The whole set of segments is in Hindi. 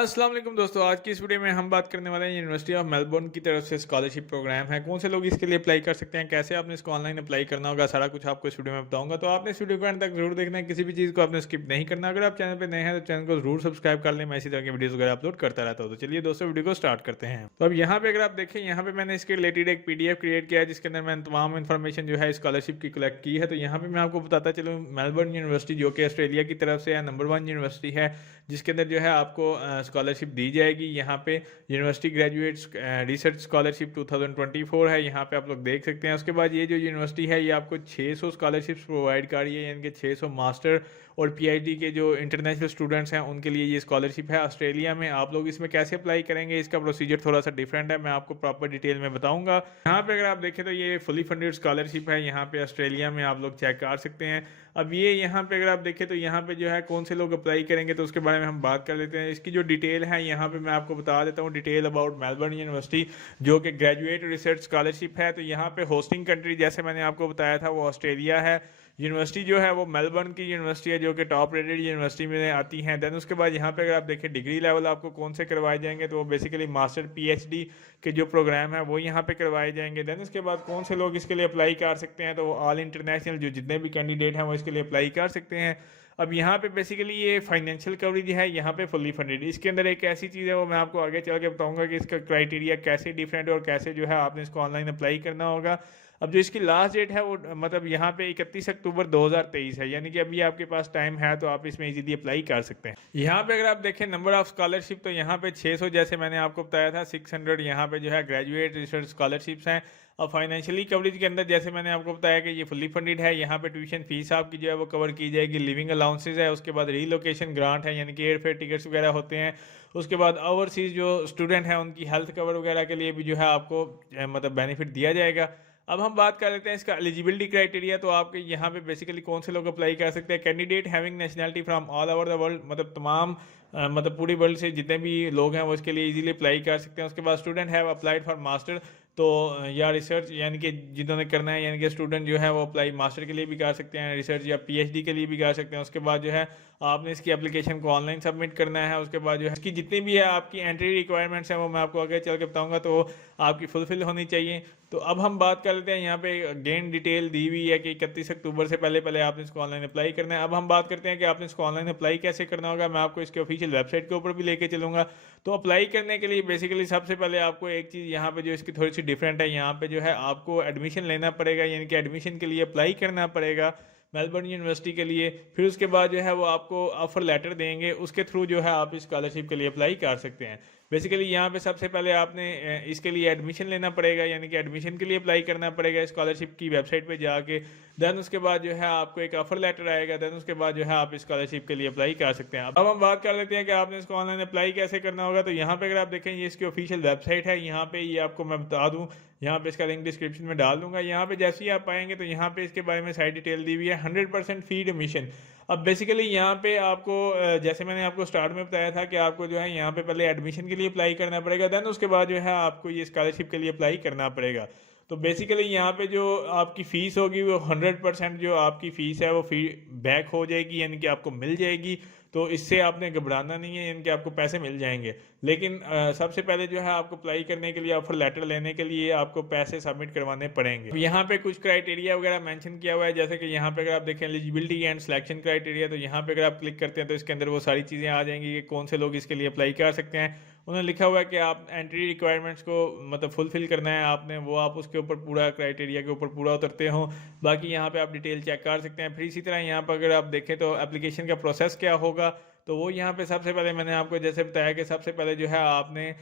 अस्सलाम वालेकुम दोस्तों, आज की इस वीडियो में हम बात करने वाले हैं यूनिवर्सिटी ऑफ मेलबोर्न की तरफ से स्कॉलरशिप प्रोग्राम है। कौन से लोग इसके लिए अप्लाई कर सकते हैं, कैसे आपने इसको ऑनलाइन अप्लाई करना होगा, सारा कुछ आपको इस वीडियो में बताऊंगा। तो आपने इस वीडियो को एंड तक जरूर देखना है, किसी भी चीज़ को आपने स्किप नहीं करना। अगर आप चैनल पर नए हैं तो चैनल को जरूर सब्सक्राइब कर लें, मैं इसी तरह की वीडियोज़ वगैरह अपलोड करता रहता हूँ। तो चलिए दोस्तों, वीडियो को स्टार्ट करते हैं। तो अब यहाँ पे अगर आप देखें, यहाँ पे मैंने इसके रिलेटेड एक PDF क्रिएट किया है जिसके अंदर मैंने तमाम इन्फॉर्मेशन जो है स्कॉलरशिप की कलेक्ट की है। तो यहाँ पे मैं आपको बताता चलूँ, मेलबर्न यूनिवर्सिटी जो कि ऑस्ट्रेलिया की तरफ से नंबर 1 यूनिवर्सिटी है जिसके अंदर जो है आपको स्कॉलरशिप दी जाएगी। यहाँ पे यूनिवर्सिटी ग्रेजुएट्स रिसर्च स्कॉलरशिप 2024 है, यहाँ पे आप लोग देख सकते हैं। उसके बाद ये जो यूनिवर्सिटी है ये आपको 600 स्कॉलरशिप्स प्रोवाइड कर रही है, यानी कि 600 मास्टर और PhD के जो इंटरनेशनल स्टूडेंट्स हैं उनके लिए ये स्कॉलरशिप है ऑस्ट्रेलिया में। आप लोग इसमें कैसे अप्लाई करेंगे, इसका प्रोसीजर थोड़ा सा डिफरेंट है, मैं आपको प्रॉपर डिटेल में बताऊंगा। यहाँ पे अगर आप देखें तो ये फुली फंडेड स्कॉलरशिप है, यहाँ पे ऑस्ट्रेलिया में आप लोग चेक कर सकते हैं। अब ये यहाँ पे अगर आप देखें तो यहाँ पे जो है कौन से लोग अप्लाई करेंगे तो उसके बारे में हम बात कर लेते हैं। इसकी जो डिटेल है यहाँ पे मैं आपको बता देता हूँ, डिटेल अबाउट मेलबर्न यूनिवर्सिटी जो कि ग्रेजुएट रिसर्च स्कॉलरशिप है। तो यहाँ पे होस्टिंग कंट्री जैसे मैंने आपको बताया था वो ऑस्ट्रेलिया है। यूनिवर्सिटी जो है वो मेलबर्न की यूनिवर्सिटी है जो कि टॉप रेटेड यूनिवर्सिटी में आती हैं। देन उसके बाद यहाँ पे अगर आप देखें डिग्री लेवल आपको कौन से करवाए जाएंगे तो वो बेसिकली मास्टर PhD के जो प्रोग्राम है वो यहाँ पे करवाए जाएंगे। देन उसके बाद कौन से लोग इसके लिए अप्लाई कर सकते हैं तो वो ऑल इंटरनेशनल जो जितने भी कैंडिडेट हैं वो इसके लिए अप्लाई कर सकते हैं। अब यहाँ पे बेसिकली ये फाइनेंशियल कवरेज है, यहाँ पे फुली फंडेड। इसके अंदर एक ऐसी चीज़ है वो मैं आपको आगे चल के बताऊंगा कि इसका क्राइटेरिया कैसे डिफरेंट है और कैसे जो है आपने इसको ऑनलाइन अप्लाई करना होगा। अब जो इसकी लास्ट डेट है वो मतलब यहाँ पे 31 अक्टूबर 2023 है, यानी कि अभी आपके पास टाइम है तो आप इसमें इजीली अप्लाई कर सकते हैं। यहाँ पे अगर आप देखें नंबर ऑफ स्कॉलरशिप तो यहाँ पे 600 जैसे मैंने आपको बताया था, 600 यहाँ पे जो है ग्रेजुएट रिसर्च स्कॉलरशिप्स हैं। और फाइनेंशियली कवरेज के अंदर जैसे मैंने आपको बताया कि ये फुली फंडेड है, यहाँ पे ट्यूशन फीस आपकी जो है वो कवर की जाएगी, लिविंग अलाउंसेज है, उसके बाद रीलोकेशन ग्रांट है यानी कि एयर फेयर टिकट्स वगैरह होते हैं। उसके बाद ओवरसीज जो स्टूडेंट हैं उनकी हेल्थ कवर वगैरह के लिए भी जो है आपको मतलब बेनिफिट दिया जाएगा। अब हम बात कर लेते हैं इसका एलिजिबिलिटी क्राइटेरिया। तो आपके यहाँ पे बेसिकली कौन से लोग अप्लाई कर सकते हैं, candidate having nationality from all over the world, मतलब तमाम मतलब पूरी वर्ल्ड से जितने भी लोग हैं वो इसके लिए इजीली अप्लाई कर सकते हैं। उसके बाद student have applied for master तो या रिसर्च, यानी कि जिन्होंने करना है, यानी कि स्टूडेंट जो है वो अप्लाई मास्टर के लिए भी कर सकते हैं, रिसर्च या PhD के लिए भी कर सकते हैं। उसके बाद जो है आपने इसकी एप्लीकेशन को ऑनलाइन सबमिट करना है। उसके बाद जो है इसकी जितनी भी है आपकी एंट्री रिक्वायरमेंट्स हैं वो मैं आपको आगे चल के बताऊंगा, तो आपकी फुलफिल होनी चाहिए। तो अब हम बात कर लेते हैं, यहाँ पे अगेन डिटेल दी हुई है कि 31 अक्टूबर से पहले पहले आपने इसको ऑनलाइन अप्लाई करना है। अब हम बात करते हैं कि आपने इसको ऑनलाइन अप्लाई कैसे करना होगा, मैं आपको इसके ऑफिशियल वेबसाइट के ऊपर भी लेके चलूँगा। तो अप्लाई करने के लिए बेसिकली सबसे पहले आपको एक चीज़ यहाँ पे जो इसकी थोड़ी सी डिफरेंट है, यहाँ पे जो है आपको एडमिशन लेना पड़ेगा, यानी कि एडमिशन के लिए अप्लाई करना पड़ेगा मेलबर्न यूनिवर्सिटी के लिए। फिर उसके बाद जो है वो आपको ऑफर लेटर देंगे, उसके थ्रू जो है आप इस स्कॉलरशिप के लिए अप्लाई कर सकते हैं। बेसिकली यहाँ पे सबसे पहले आपने इसके लिए एडमिशन लेना पड़ेगा, यानी कि एडमिशन के लिए अप्लाई करना पड़ेगा स्कॉलरशिप की वेबसाइट पे जाके। देन उसके बाद जो है आपको एक ऑफर लेटर आएगा, देन उसके बाद जो है आप स्कॉलरशिप के लिए अप्लाई कर सकते हैं। अब हम बात कर लेते हैं कि आपने इसको ऑनलाइन अप्लाई कैसे करना होगा। तो यहाँ पे अगर आप देखें ये इसकी ऑफिशियल वेबसाइट है, यहाँ पे ये आपको मैं बता दूँ, यहाँ पे इसका लिंक डिस्क्रिप्शन में डाल दूंगा। यहाँ पे जैसे ही आप पाएंगे तो यहाँ पे इसके बारे में सारी डिटेल दी हुई है, 100% फ्री एडमिशन। अब बेसिकली यहाँ पे आपको जैसे मैंने आपको स्टार्ट में बताया था कि आपको जो है यहाँ पे पहले एडमिशन के लिए अप्लाई करना पड़ेगा, देन उसके बाद जो है आपको ये स्कॉलरशिप के लिए अप्लाई करना पड़ेगा। तो बेसिकली यहाँ पे जो आपकी फ़ीस होगी वो 100% जो आपकी फ़ीस है वो फी बैक हो जाएगी, यानी कि आपको मिल जाएगी। तो इससे आपने घबराना नहीं है, यानी कि आपको पैसे मिल जाएंगे। लेकिन सबसे पहले जो है आपको अप्लाई करने के लिए, ऑफर लेटर लेने के लिए आपको पैसे सबमिट करवाने पड़ेंगे। यहाँ पे कुछ क्राइटेरिया वगैरह मेंशन किया हुआ है, जैसे कि यहाँ पे अगर आप देखें एलिजिबिलिटी एंड सिलेक्शन क्राइटेरिया, तो यहाँ पे अगर आप क्लिक करते हैं तो इसके अंदर वो सारी चीज़ें आ जाएंगी कि कौन से लोग इसके लिए अप्लाई कर सकते हैं। उन्होंने लिखा हुआ है कि आप एंट्री रिक्वायरमेंट्स को मतलब फुलफिल करना है आपने, वो आप उसके ऊपर पूरा क्राइटेरिया के ऊपर पूरा उतरते हो। बाकी यहाँ पे आप डिटेल चेक कर सकते हैं। फिर इसी तरह यहाँ पर अगर आप देखें तो एप्लीकेशन का प्रोसेस क्या होगा, तो वो यहाँ पे सबसे पहले मैंने आपको जैसे बताया कि सबसे पहले जो है आपने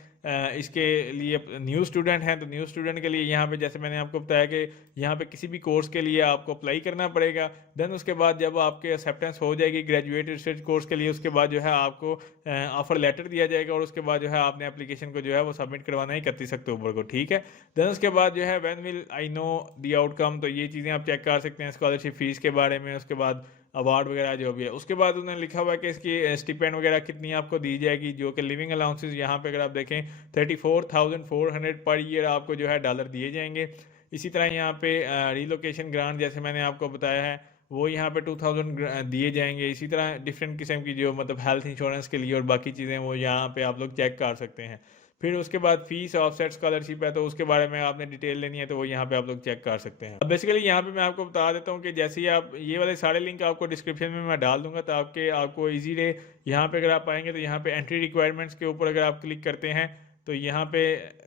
इसके लिए न्यू स्टूडेंट हैं तो न्यू स्टूडेंट के लिए यहाँ पे जैसे मैंने आपको बताया कि यहाँ पे किसी भी कोर्स के लिए आपको अप्लाई करना पड़ेगा। देन उसके बाद जब आपके एक्सेप्टेंस हो जाएगी ग्रेजुएट रिसर्च कोर्स के लिए, उसके बाद जो है आपको ऑफर लेटर दिया जाएगा और उसके बाद जो है आपने एप्लीकेशन को जो है वो सबमिट करवाना है 31 अक्टूबर को, ठीक है। देन उसके बाद जो है when will I know the outcome, तो ये चीज़ें आप चेक कर सकते हैं स्कॉलरशिप फीस के बारे में, उसके बाद अवार्ड वगैरह जो भी है। उसके बाद उन्होंने लिखा हुआ है कि इसकी स्टिपेंड वगैरह कितनी आपको दी जाएगी, जो कि लिविंग अलाउंसेस यहाँ पे अगर आप देखें 34,400 पर ईयर आपको जो है डॉलर दिए जाएंगे। इसी तरह यहाँ पे रीलोकेशन ग्रांट जैसे मैंने आपको बताया है वो यहाँ पे 2000 दिए जाएंगे। इसी तरह डिफरेंट किस्म की जो मतलब हेल्थ इंश्योरेंस के लिए और बाकी चीज़ें वो यहाँ पे आप लोग चेक कर सकते हैं। फिर उसके बाद फीस ऑफसेट स्कॉलरशिप है, तो उसके बारे में आपने डिटेल लेनी है तो वो यहाँ पे आप लोग चेक कर सकते हैं। अब बेसिकली यहाँ पे मैं आपको बता देता हूँ कि जैसे ही आप ये वाले सारे लिंक आपको डिस्क्रिप्शन में मैं डाल दूंगा, तो आपको ईजी रहे। यहाँ पे अगर आप आएंगे तो यहाँ पे एंट्री रिक्वायरमेंट्स के ऊपर अगर आप क्लिक करते हैं तो यहाँ पे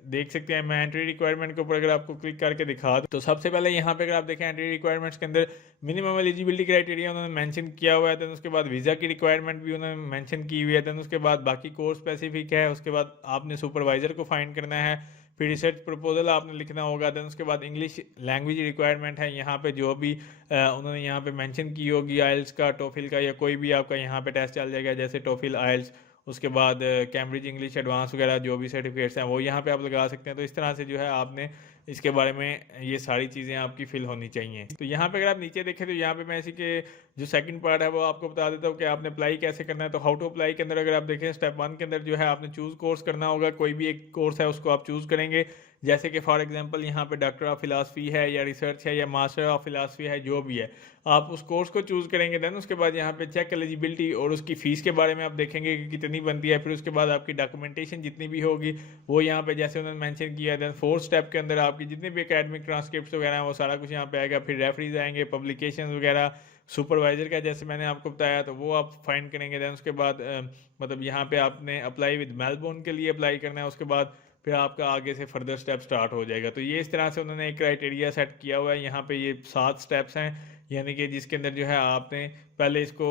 देख सकते हैं। मैं एंट्री रिक्वायरमेंट के ऊपर अगर आपको क्लिक करके दिखा दूँ तो सबसे पहले यहाँ पे अगर आप देखें एंट्री रिक्वायरमेंट्स के अंदर मिनिमम एलिजिबिलिटी क्राइटेरिया उन्होंने मेंशन किया हुआ है। देन उसके बाद वीज़ा की रिक्वायरमेंट भी उन्होंने मेंशन की हुई है। देन उसके बाद बाकी कोर्स स्पेसिफिक है। उसके बाद आपने सुपरवाइजर को फाइंड करना है। फिर रिसर्च प्रपोजल आपने लिखना होगा। देन उसके बाद इंग्लिश लैंग्वेज रिक्वायरमेंट है यहाँ पे, जो भी उन्होंने यहाँ पे मेंशन की होगी, आइल्स का, टोफिल का, या कोई भी आपका यहाँ पे टेस्ट चल जाएगा जैसे टोफिल, आइल्स। उसके बाद कैम्ब्रिज इंग्लिश एडवांस वगैरह जो भी सर्टिफिकेट्स हैं वो यहाँ पे आप लगा सकते हैं। तो इस तरह से जो है आपने इसके बारे में ये सारी चीज़ें आपकी फिल होनी चाहिए। तो यहाँ पे अगर आप नीचे देखें तो यहाँ पे मैं इसी के जो सेकंड पार्ट है वो आपको बता देता हूँ कि आपने अप्लाई कैसे करना है। तो हाउ टू अप्लाई के अंदर अगर आप देखें स्टेप 1 के अंदर जो है आपने चूज़ कोर्स करना होगा। कोई भी एक कोर्स है उसको आप चूज़ करेंगे। जैसे कि फॉर एग्जांपल यहाँ पे डॉक्टर ऑफ फिलासफी है या रिसर्च है या मास्टर ऑफ फिलासफी है, जो भी है आप उस कोर्स को चूज़ करेंगे। देन उसके बाद यहाँ पे चेक एलिजिबिलिटी और उसकी फ़ीस के बारे में आप देखेंगे कि कितनी बनती है। फिर उसके बाद आपकी डॉक्यूमेंटेशन जितनी भी होगी वो यहाँ पे जैसे उन्होंने मेंशन किया है। देन 4th स्टेप के अंदर आपकी जितने भी एकेडमिक ट्रांसक्रिप्ट वगैरह हैं वो सारा कुछ यहाँ पे आएगा। फिर रेफरीज आएंगे, पब्लिकेशन वगैरह, सुपरवाइजर का जैसे मैंने आपको बताया तो वो आप फाइंड करेंगे। देन उसके बाद मतलब यहाँ पे आपने अप्लाई विद मेलबोर्न के लिए अप्लाई करना है। उसके बाद फिर आपका आगे से फर्दर स्टेप स्टार्ट हो जाएगा। तो ये इस तरह से उन्होंने एक क्राइटेरिया सेट किया हुआ है। यहाँ पे ये 7 स्टेप्स हैं, यानी कि जिसके अंदर जो है आपने पहले इसको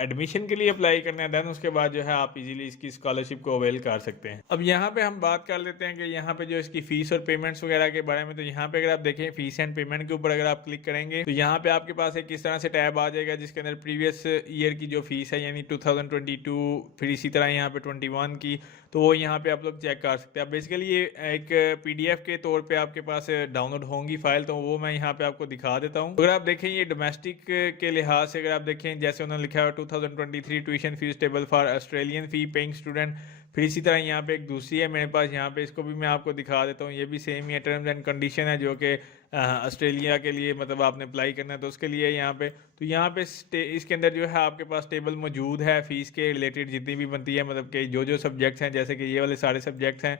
एडमिशन के लिए अप्लाई करना है। देन उसके बाद जो है आप इजीली इसकी स्कॉलरशिप को अवेल कर सकते हैं। अब यहाँ पे हम बात कर लेते हैं कि यहाँ पे जो इसकी फीस और पेमेंट्स वगैरह के बारे में। तो यहाँ पे अगर आप देखें फीस एंड पेमेंट के ऊपर अगर आप क्लिक करेंगे तो यहाँ पे आपके पास एक किस तरह से टैब आ जाएगा जिसके अंदर प्रीवियस ईयर की जो फीस है यानी 2022, फिर इसी तरह यहाँ पे 21 की, तो वो यहाँ पे आप लोग चेक कर सकते हैं। अब बेसिकली ये एक पीडीएफ के तौर पे आपके पास डाउनलोड होंगी फाइल, तो वो मैं यहाँ पे आपको दिखा देता हूँ। अगर आप देखें ये डोमेस्टिक के लिहाज से अगर आप देखें जैसे उन्होंने लिखा है 2023 tuition fees table for Australian fee paying student. फिर इसी तरह यहाँ पे एक दूसरी है मेरे पास, यहाँ पे इसको भी मैं आपको दिखा देता हूँ। ये भी same he terms and condition है जो कि ऑस्ट्रेलिया के लिए मतलब आपने अप्लाई करना है तो उसके लिए यहाँ पे। तो यहाँ पे इसके अंदर जो है आपके पास टेबल मौजूद है फीस के रिलेटेड जितनी भी बनती है, मतलब कि जो जो सब्जेक्ट्स हैं जैसे कि ये वाले सारे सब्जेक्ट्स हैं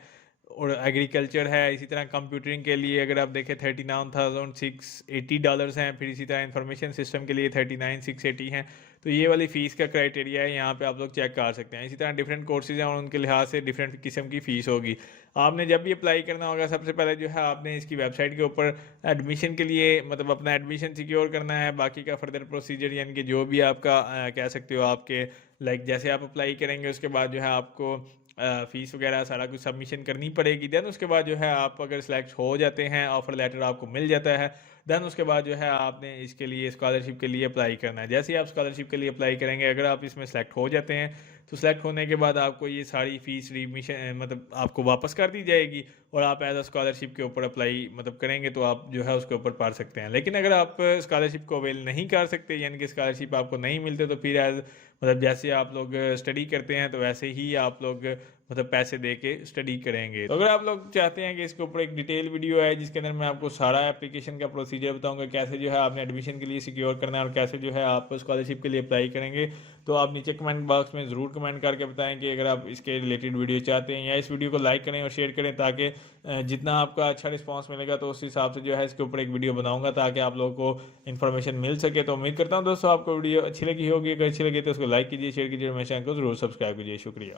और एग्रीकल्चर है। इसी तरह कंप्यूटरिंग के लिए अगर आप देखें $39,680 हैं। फिर इसी तरह इंफॉर्मेशन सिस्टम के लिए 39,680 हैं। तो ये वाली फ़ीस का क्राइटेरिया है, यहाँ पे आप लोग चेक कर सकते हैं। इसी तरह डिफरेंट कोर्सेज हैं और उनके लिहाज से डिफरेंट किस्म की फ़ीस होगी। आपने जब भी अप्लाई करना होगा सबसे पहले जो है आपने इसकी वेबसाइट के ऊपर एडमिशन के लिए मतलब अपना एडमिशन सिक्योर करना है। बाकी का फर्दर प्रोसीजर यानी कि जो भी आपका कह सकते हो आपके लाइक जैसे आप अप्लाई करेंगे उसके बाद जो है आपको फ़ीस वगैरह सारा कुछ सबमिशन करनी पड़ेगी। देन उसके बाद जो है आप अगर सिलेक्ट हो जाते हैं, ऑफर लेटर आपको मिल जाता है, देन उसके बाद जो है आपने इसके लिए स्कॉलरशिप के लिए अप्लाई करना है। जैसे ही आप स्कॉलरशिप के लिए अप्लाई करेंगे, अगर आप इसमें सेलेक्ट हो जाते हैं तो सेलेक्ट होने के बाद आपको ये सारी फ़ीस रिमिशन मतलब आपको वापस कर दी जाएगी और आप एज अ स्कॉलरशिप के ऊपर अप्लाई मतलब करेंगे तो आप जो है उसके ऊपर पढ़ सकते हैं। लेकिन अगर आप स्कॉलरशिप को अवेल नहीं कर सकते यानी कि स्कॉलरशिप आपको नहीं मिलते तो फिर एज मतलब जैसे आप लोग स्टडी करते हैं तो वैसे ही आप लोग मतलब पैसे दे के स्टडी करेंगे। तो अगर आप लोग चाहते हैं कि इसके ऊपर एक डिटेल वीडियो है जिसके अंदर मैं आपको सारा एप्लीकेशन का प्रोसीजर बताऊंगा, कैसे जो है आपने एडमिशन के लिए सिक्योर करना है और कैसे जो है आप स्कॉलरशिप के लिए अप्लाई करेंगे, तो आप नीचे कमेंट बॉक्स में ज़रूर कमेंट करके बताएं कि अगर आप इसके रिलेटेड वीडियो चाहते हैं, या इस वीडियो को लाइक करें और शेयर करें ताकि जितना आपका अच्छा रिस्पॉन्स मिलेगा तो उस हिसाब से जो है इसके ऊपर एक वीडियो बनाऊंगा ताकि आप लोगों को इन्फॉर्मेशन मिल सके। तो उम्मीद करता हूँ दोस्तों आपको वीडियो अच्छी लगी होगी। अगर अच्छी लगी तो उसको लाइक कीजिए, शेयर कीजिए, मेरे चैनल को जरूर सब्सक्राइब कीजिए। शुक्रिया।